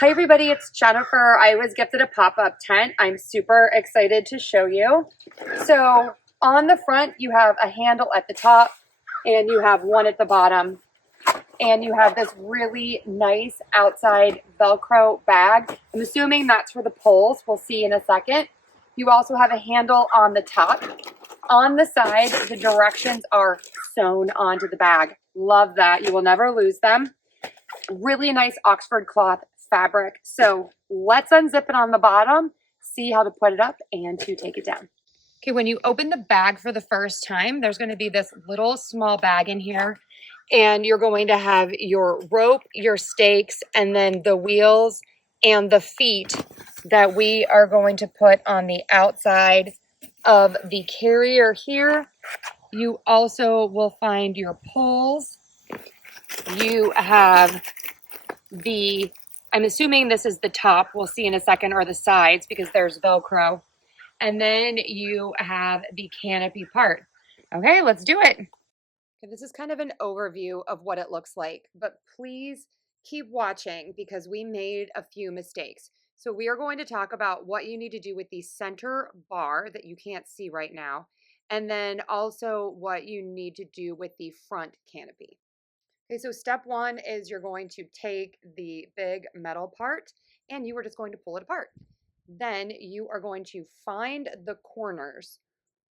Hi everybody, it's Jennifer. I was gifted a pop-up tent. I'm super excited to show you. So on the front, you have a handle at the top and you have one at the bottom. And you have this really nice outside Velcro bag. I'm assuming that's for the poles. We'll see in a second. You also have a handle on the top. On the side, the directions are sewn onto the bag. Love that. You will never lose them. Really nice Oxford cloth fabric. So let's unzip it on the bottom, see how to put it up and to take it down. Okay, when you open the bag for the first time, there's going to be this little small bag in here, and you're going to have your rope, your stakes, and then the wheels and the feet that we are going to put on the outside of the carrier here. You also will find your poles. You have I'm assuming this is the top, we'll see in a second, or the sides because there's Velcro. And then you have the canopy part. Okay, let's do it. Okay, this is kind of an overview of what it looks like, but please keep watching because we made a few mistakes. So we are going to talk about what you need to do with the center bar that you can't see right now, and then also what you need to do with the front canopy. Okay, so step one is you're going to take the big metal part and you are just going to pull it apart. Then you are going to find the corners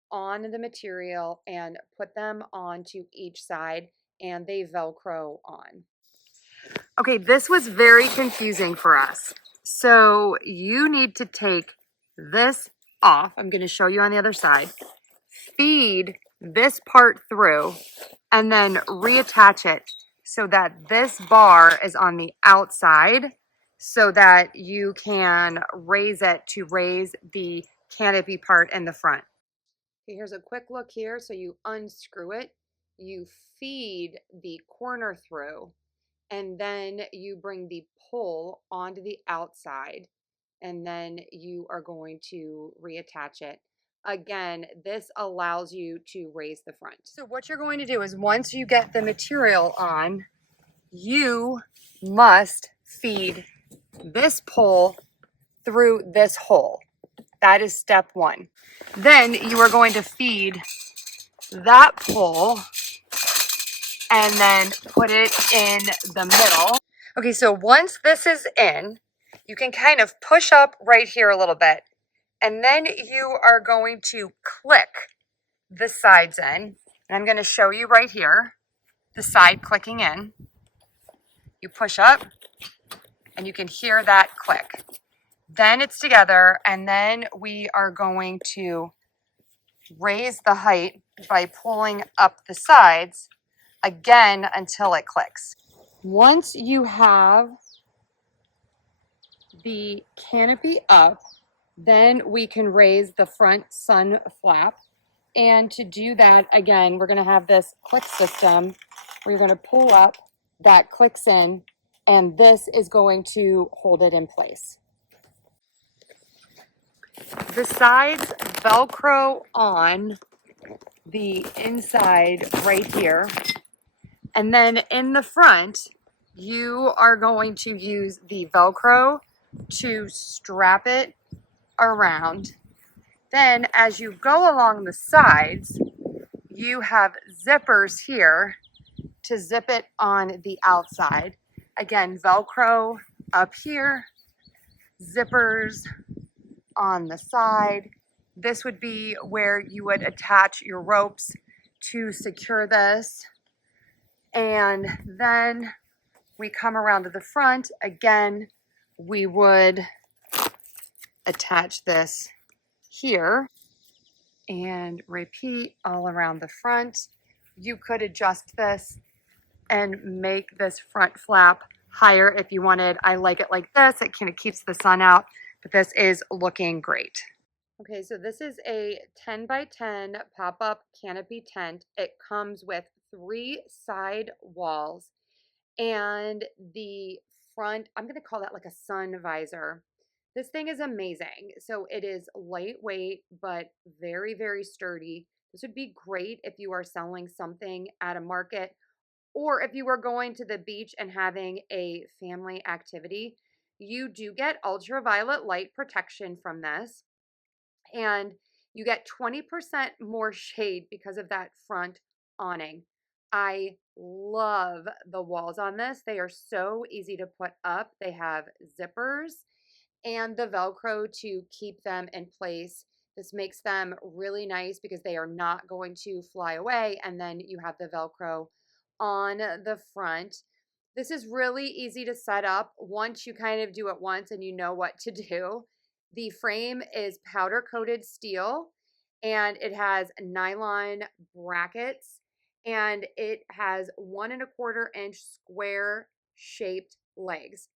on the material and put them onto each side, and they Velcro on. Okay, this was very confusing for us. So you need to take this off. I'm going to show you on the other side. Feed this part through and then reattach it so that this bar is on the outside so that you can raise it to raise the canopy part in the front. Okay, here's a quick look here. So you unscrew it, you feed the corner through, and then you bring the pole onto the outside, and then you are going to reattach it. Again, this allows you to raise the front. So what you're going to do is once you get the material on, you must feed this pole through this hole. That is step one. Then you are going to feed that pole and then put it in the middle. Okay, so once this is in, you can kind of push up right here a little bit, and then you are going to click the sides in. And I'm going to show you right here, the side clicking in. You push up, and you can hear that click. Then it's together, and then we are going to raise the height by pulling up the sides again until it clicks. Once you have the canopy up, then we can raise the front sun flap. And to do that, again, we're going to have this click system where you're going to pull up, that clicks in, and this is going to hold it in place. The sides Velcro on the inside right here. And then in the front, you are going to use the Velcro to strap it around. Then as you go along the sides, you have zippers here to zip it on the outside. Again, Velcro up here, zippers on the side. This would be where you would attach your ropes to secure this. And then we come around to the front. Again, we would attach this here and repeat all around the front. You could adjust this and make this front flap higher if you wanted. I like it like this. It kind of keeps the sun out, but this is looking great. Okay, so this is a 10 by 10 pop-up canopy tent. It comes with 3 side walls and the front, I'm going to call that like a sun visor. This thing is amazing. So it is lightweight, but very, very sturdy. This would be great if you are selling something at a market or if you were going to the beach and having a family activity. You do get ultraviolet light protection from this, and you get 20% more shade because of that front awning. I love the walls on this. They are so easy to put up. They have zippers and the Velcro to keep them in place. This makes them really nice because they are not going to fly away. And then you have the Velcro on the front. This is really easy to set up once you kind of do it once and you know what to do. The frame is powder coated steel and it has nylon brackets and it has 1.25 inch square shaped legs.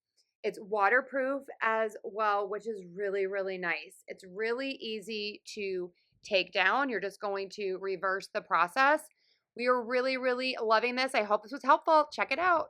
It's waterproof as well, which is really, really nice. It's really easy to take down. You're just going to reverse the process. We are really, really loving this. I hope this was helpful. Check it out.